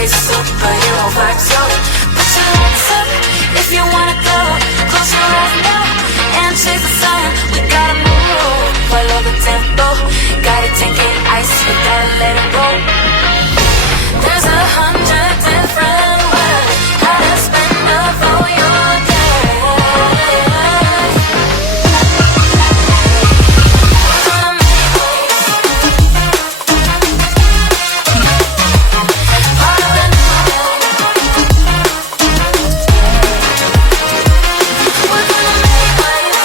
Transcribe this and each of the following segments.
space, superhero vibes, yo. Put your hands up if you wanna go. Close your eyes now and chase the sun. We gotta move, follow the tempo. Gotta take it ice, we gotta let it roll. There's 100 different ways how to spend all your day. Gonna make waves, part of the new day. We're gonna make waves,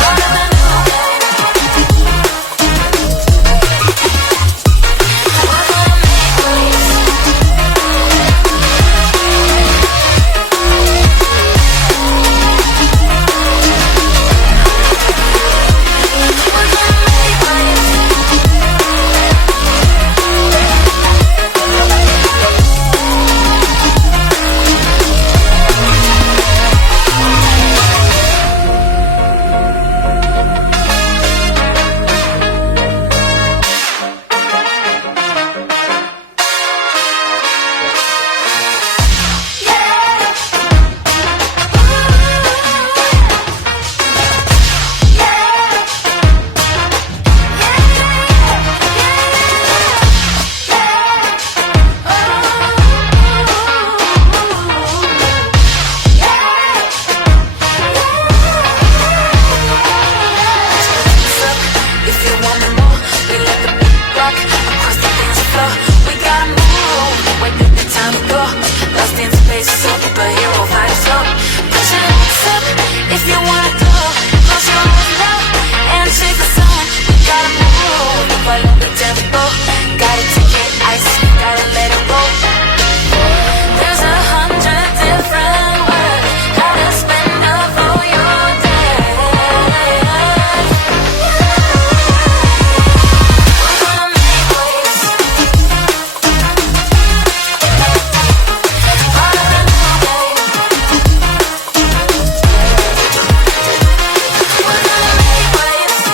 part of the new day. We're gonna make waves. We're gonna make waves. If you want me more, we let the beat rock across the dance floor. We gotta move, wait till the time to go. Lost in space, superhero vibes, yo. Put your hands up if you wanna go. Close your eyes now and chase the sun. We gotta move, follow the tempo. Gotta take it ice, gotta let it roll. There's 100 different ways how to spend all your day. We're gonna make waves, part of the new day. We're gonna make waves, part of the new day. We're gonna make waves.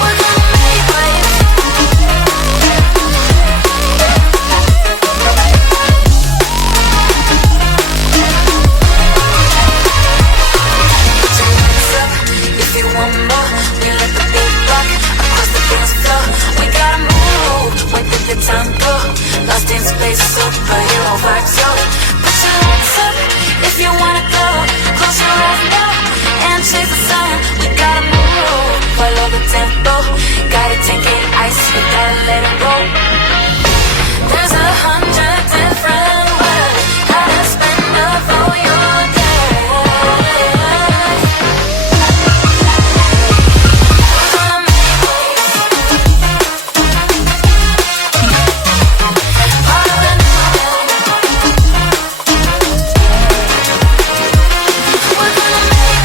We're gonna make waves. Put your hands up if you want more. We let the beat rock across the dance floor. We gotta move, wait till the time go. Lost in space, superhero vibes, yo. Put your hands up if you wanna go. Close your eyes now and chase the sun. We gotta move, follow the tempo. Gotta take it ice, we gotta let it roll. There's 100 different ways how to spend all your day. We're gonna make waves, part of the new day. We're gonna make waves, part of the new day. We're gonna make waves. We're gonna make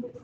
waves.